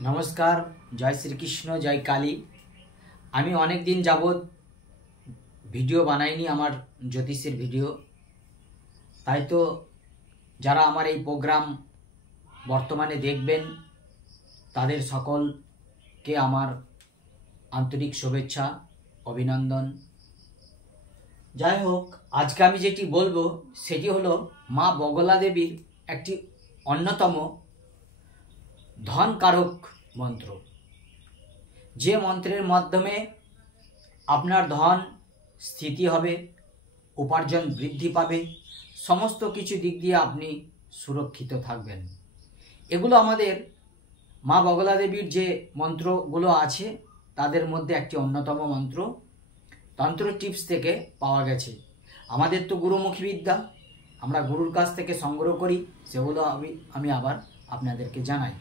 नमस्कार। जय श्रीकृष्ण, जय काली। आमी अनेक दिन जाबत भिडियो बनाईनी आमार ज्योतिषेर भिडियो, ताई तो जारा आमार এই प्रोग्राम बर्तमाने देखबेन तादेर सकलके आमार आंतरिक शुभेच्छा अभिनंदन। যাই হোক, আজকে আমি যেটি বলবো সেটি হলো মা বগলা দেবীর একটি অন্যতম ধন কারক মন্ত্র, যে মন্ত্রের মাধ্যমে আপনার ধন স্থিতি হবে, উপার্জন বৃদ্ধি পাবে, সমস্ত কিছু দিক দিয়ে আপনি সুরক্ষিত থাকবেন। এগুলো আমাদের মা বগলা দেবীর যে মন্ত্রগুলো আছে তাদের মধ্যে একটি অন্যতম মন্ত্র তন্ত্র টিপস থেকে পাওয়া গেছে। আমাদের তো গুরুমুখী বিদ্যা, আমরা গুরুর কাছ থেকে সংগ্রহ করি, সেগুলো আমি আবার আপনাদেরকে জানাই।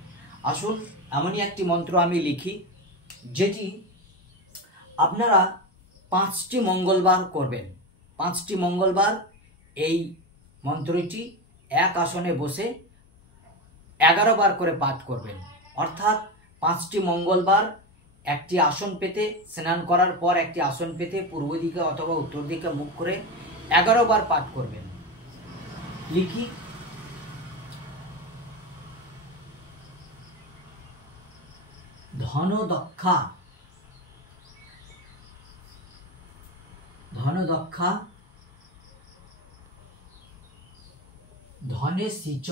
আসুন, এমনই একটি মন্ত্র আমি লিখি যেটি আপনারা 5টি মঙ্গলবার করবেন। 5টি মঙ্গলবার এই মন্ত্রটি এক আসনে বসে 11 বার করে পাঠ করবেন। অর্থাৎ 5টি মঙ্গলবার একটি আসন পেতে, স্নান করার পর একটি আসন পেতে পূর্ব দিকে অথবা উত্তর দিকে মুখ করে 11 বার পাঠ করবেন। লিখি, ধনদক্ষা ধনদক্ষা ধনে সিচ,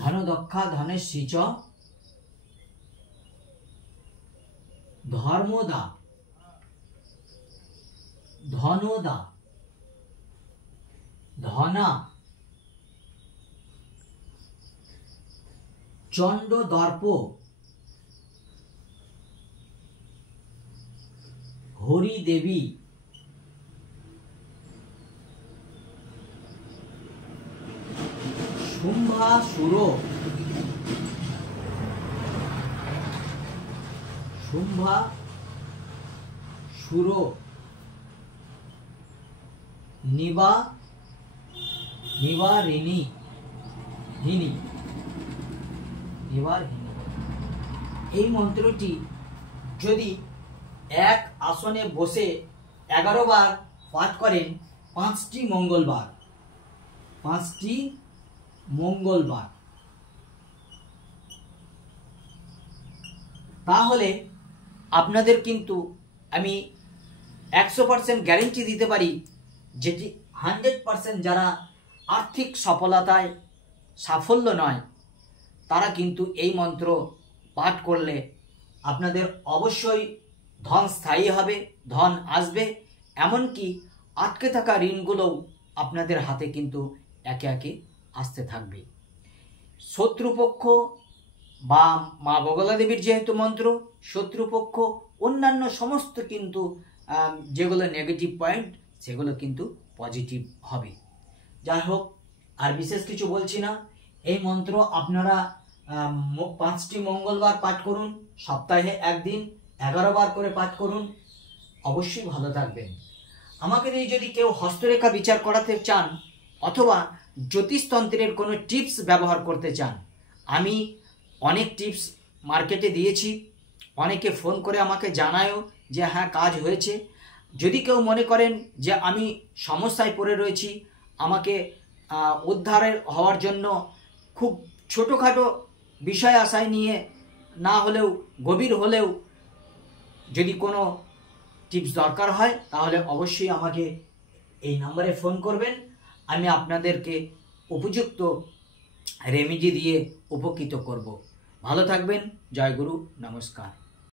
ধনদক্ষা ধনে সিচ, ধর্মদা ধনদা ধনা, চন্ড দর্প হরি দেবী, শুম্ভা সুর, শুম্ভা সুর, নিবারিণী হিনী নিবারিণী। এই মন্ত্রটি যদি এক আসনে বসে 11 বার পাঠ করেন 5টি মঙ্গলবার, 5টি মঙ্গলবার, তাহলে আপনাদের কিন্তু আমি 100% গ্যারেন্টি দিতে পারি যেটি 100% যারা আর্থিক সফলতায় সাফল্য নয় তারা কিন্তু এই মন্ত্র পাঠ করলে আপনাদের অবশ্যই ধন স্থায়ী হবে, ধন আসবে, এমনকি আটকে থাকা ঋণগুলোও আপনাদের হাতে কিন্তু একে একে আসতে থাকবে। শত্রুপক্ষ বা মা বগলা দেবীর যেহেতু মন্ত্র, শত্রুপক্ষ অন্যান্য সমস্ত কিন্তু যেগুলো নেগেটিভ পয়েন্ট সেগুলো কিন্তু পজিটিভ হবে। যাই হোক, আর বিশেষ কিছু বলছি না। এই মন্ত্র আপনারা 5টি মঙ্গলবার পাঠ করুন, সপ্তাহে একদিন 11 বার করে পাঠ করুন, অবশ্যই ভালো থাকবেন। আমাকে দিয়ে যদি কেউ হস্তরেখা বিচার করাতে চান অথবা জ্যোতিষতন্ত্রের কোনো টিপস ব্যবহার করতে চান, আমি অনেক টিপস মার্কেটে দিয়েছি, অনেকে ফোন করে আমাকে জানায়ও যে হ্যাঁ কাজ হয়েছে। যদি কেউ মনে করেন যে আমি সমস্যায় পড়ে রয়েছি, আমাকে উদ্ধারের হওয়ার জন্য খুব ছোটোখাটো বিষয় আশায় নিয়ে না হলেও গভীর হলেও যদি কোনো টিপস দরকার হয় তাহলে অবশ্যই আমাকে এই নম্বরে ফোন করবেন। আমি আপনাদেরকে উপযুক্ত রেমেডি দিয়ে উপকৃত করব। ভালো থাকবেন। জয় গুরু, নমস্কার।